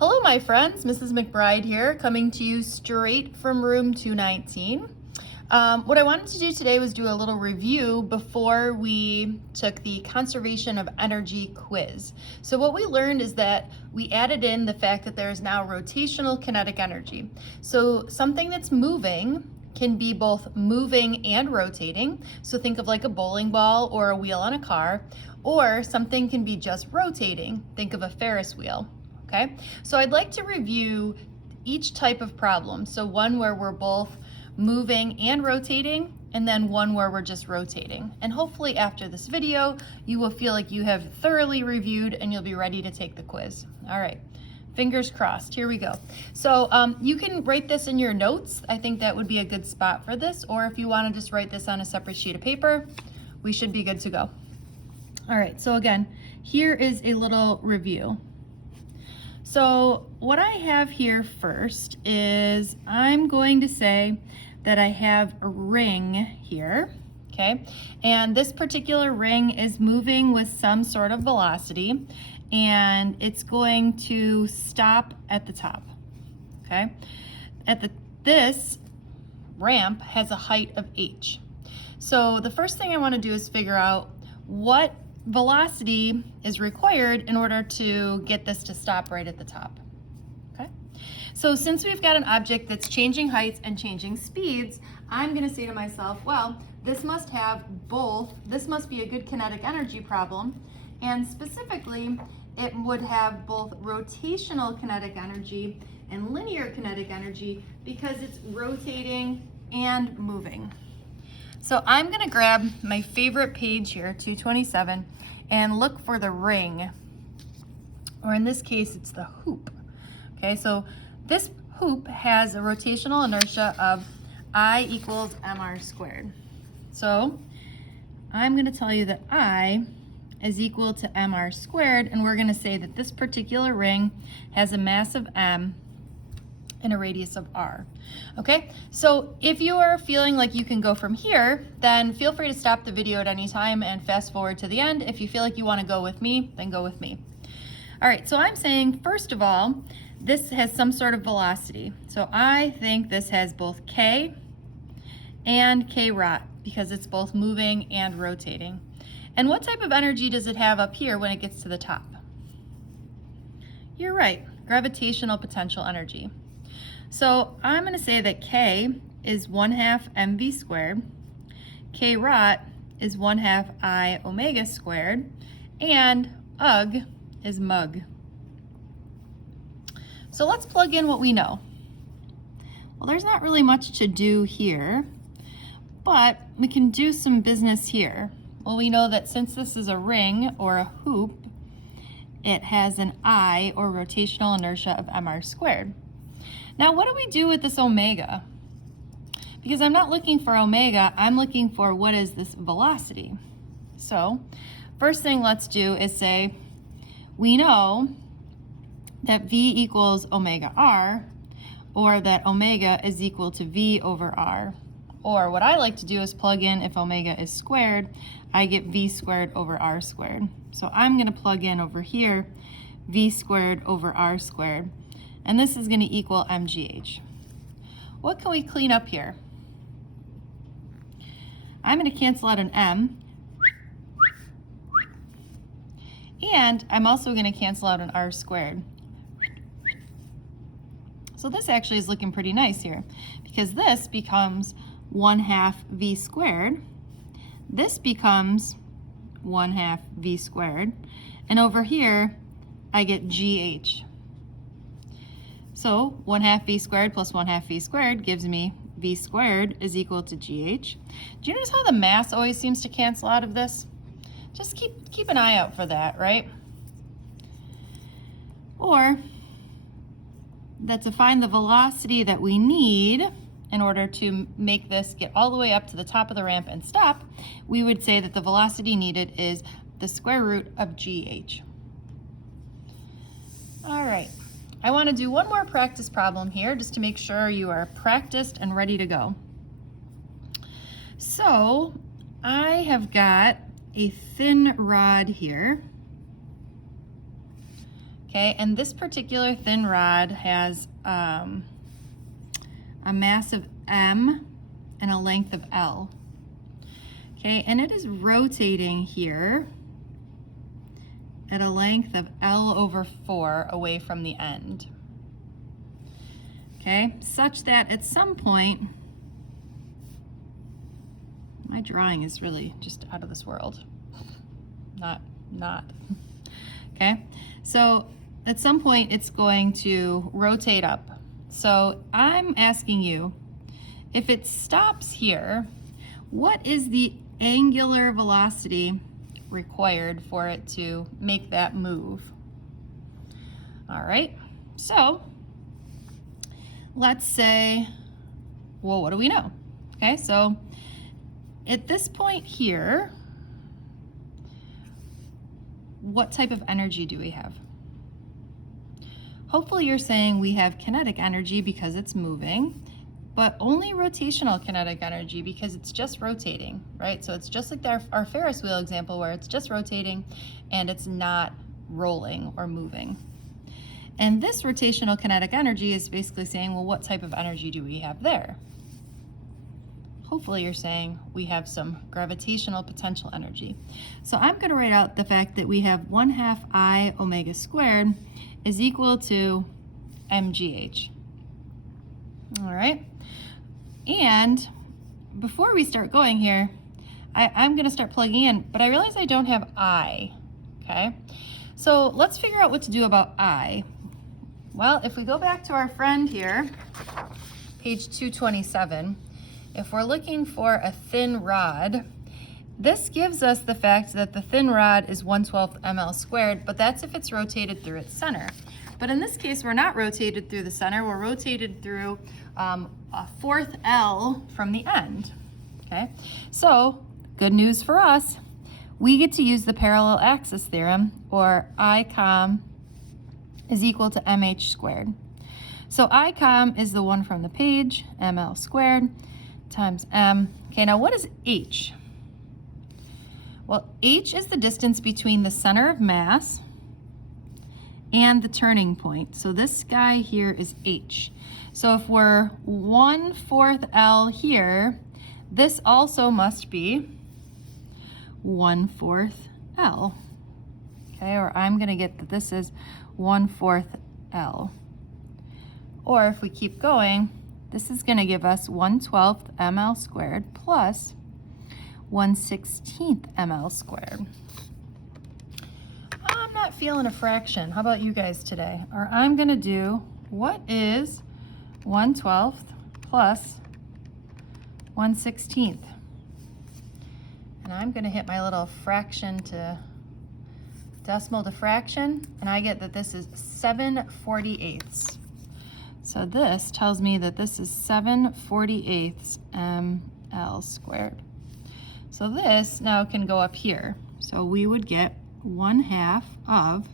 Hello, my friends. Mrs. McBride here, coming to you straight from room 219. What I wanted to do today was do a little review before we took the conservation of energy quiz. So what we learned is that we added in the fact that there is now rotational kinetic energy. So something that's moving can be both moving and rotating. So think of like a bowling ball or a wheel on a car, or something can be just rotating. Think of a Ferris wheel. Okay, so I'd like to review each type of problem. So one where we're both moving and rotating, and then one where we're just rotating. And hopefully after this video, you will feel like you have thoroughly reviewed and you'll be ready to take the quiz. All right, fingers crossed, here we go. So you can write this in your notes. I think that would be a good spot for this, or if you wanna just write this on a separate sheet of paper, we should be good to go. All right, so again, here is a little review. So what I have here first is I'm going to say that I have a ring here, okay? And this particular ring is moving with some sort of velocity, and it's going to stop at the top, okay? This ramp has a height of h. So the first thing I want to do is figure out what velocity is required in order to get this to stop right at the top. Okay, so since we've got an object that's changing heights and changing speeds, I'm going to say to myself, well, this must have both. This must be a good kinetic energy problem, and specifically it would have both rotational kinetic energy and linear kinetic energy because it's rotating and moving. So I'm going to grab my favorite page here, 227, and look for the ring, or in this case, it's the hoop. Okay, so this hoop has a rotational inertia of I equals mr squared. So I'm going to tell you that I is equal to mr squared, and we're going to say that this particular ring has a mass of m and a radius of r. Okay, so if you are feeling like you can go from here, then feel free to stop the video at any time and fast forward to the end. If you feel like you want to go with me, then go with me. All right, so I'm saying, first of all, this has some sort of velocity. So I think this has both k and k rot because it's both moving and rotating. And what type of energy does it have up here when it gets to the top? You're right, gravitational potential energy. So I'm going to say that K is 1/2 mv squared, K rot is 1/2 I omega squared, and UG is mug. So let's plug in what we know. Well, there's not really much to do here, but we can do some business here. Well, we know that since this is a ring or a hoop, it has an I, or rotational inertia, of mr squared. Now, what do we do with this omega? Because I'm not looking for omega, I'm looking for what is this velocity. So, first thing let's do is say, we know that V equals omega R, or that omega is equal to V over R. Or what I like to do is plug in, if omega is squared, I get V squared over R squared. So I'm going to plug in over here, V squared over R squared. And this is going to equal mgh. What can we clean up here? I'm going to cancel out an m, and I'm also going to cancel out an r squared. So this actually is looking pretty nice here, because this becomes 1/2 v squared, this becomes 1/2 v squared, and over here I get gh. So 1/2 v squared plus 1/2 v squared gives me v squared is equal to gh. Do you notice how the mass always seems to cancel out of this? Just keep an eye out for that, right? Or that to find the velocity that we need in order to make this get all the way up to the top of the ramp and stop, we would say that the velocity needed is the square root of gh. All right. I want to do one more practice problem here just to make sure you are practiced and ready to go. So I have got a thin rod here, Okay, and this particular thin rod has a mass of M and a length of L. Okay, and it is rotating here at a length of L/4 away from the end. Okay, such that at some point, my drawing is really just out of this world. Not. Okay, so at some point it's going to rotate up. So I'm asking you, if it stops here, what is the angular velocity required for it to make that move? All right, so let's say, well, what do we know? Okay, so at this point here, what type of energy do we have? Hopefully you're saying we have kinetic energy because it's moving, but only rotational kinetic energy because it's just rotating, right? So it's just like our Ferris wheel example where it's just rotating and it's not rolling or moving. And this rotational kinetic energy is basically saying, well, what type of energy do we have there? Hopefully you're saying we have some gravitational potential energy. So I'm going to write out the fact that we have 1/2 I omega squared is equal to mgh. All right. And before we start going here, I'm going to start plugging in, but I realize I don't have I. Okay. So let's figure out what to do about I. Well, if we go back to our friend here, page 227, if we're looking for a thin rod, this gives us the fact that the thin rod is 1/12 ml squared, but that's if it's rotated through its center. But in this case, we're not rotated through the center, we're rotated through a 1/4 L from the end, okay? So, good news for us, we get to use the parallel axis theorem, or I com is equal to mh squared. So I com is the one from the page, ml squared, times m. Okay, now what is h? Well, h is the distance between the center of mass and the turning point. So this guy here is h. So if we're 1/4 L here, this also must be 1/4 L. Okay, or I'm going to get that this is 1/4 L. Or if we keep going, this is going to give us 1/12 ml squared plus 1/16 ml squared. I'm not feeling a fraction. How about you guys today? Or I'm going to do, what is 1/12 plus 1/16? And I'm going to hit my little fraction to decimal to fraction, and I get that this is 7/48. So this tells me that this is 7/48 ml squared. So this now can go up here. So we would get 1/2 of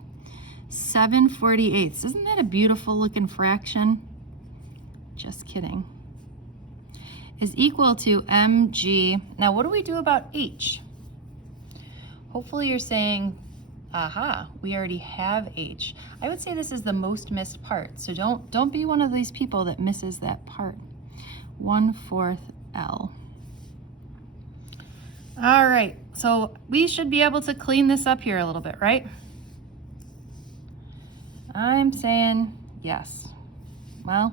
7/48. Isn't that a beautiful looking fraction? Just kidding. Is equal to mg. Now what do we do about h? Hopefully you're saying, aha, we already have h. I would say this is the most missed part, so don't be one of these people that misses that part. 1/4 L. All right, so we should be able to clean this up here a little bit, right? I'm saying yes. Well,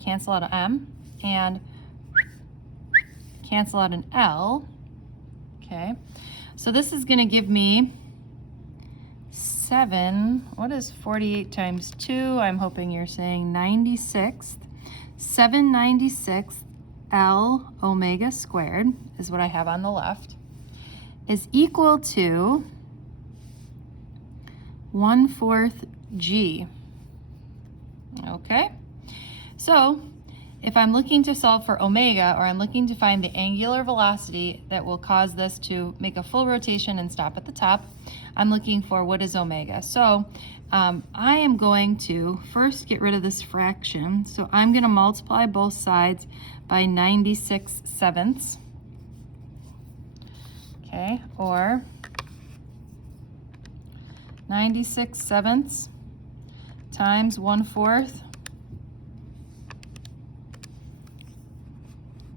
cancel out an M and cancel out an L. Okay, so this is going to give me 7. What is 48 times 2? I'm hoping you're saying 96. 7/96 L omega squared is what I have on the left, is equal to 1/4 G. Okay, so if I'm looking to solve for omega, or I'm looking to find the angular velocity that will cause this to make a full rotation and stop at the top, I'm looking for what is omega. So I am going to first get rid of this fraction. So I'm going to multiply both sides by 96/7. Okay, or 96/7 times 1/4.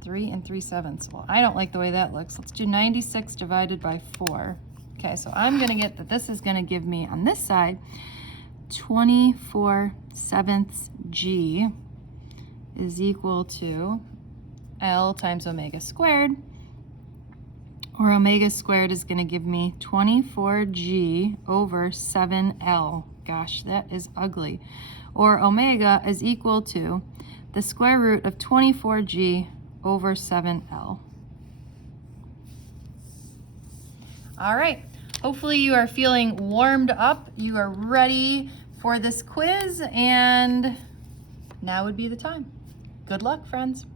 3 3/7. Well, I don't like the way that looks. Let's do 96 divided by 4. Okay, so I'm going to get that this is going to give me, on this side, 24/7 g is equal to L times omega squared, or omega squared is going to give me 24g over 7L. Gosh, that is ugly. Or omega is equal to the square root of 24g over 7L. All right, hopefully you are feeling warmed up. You are ready for this quiz, and now would be the time. Good luck, friends.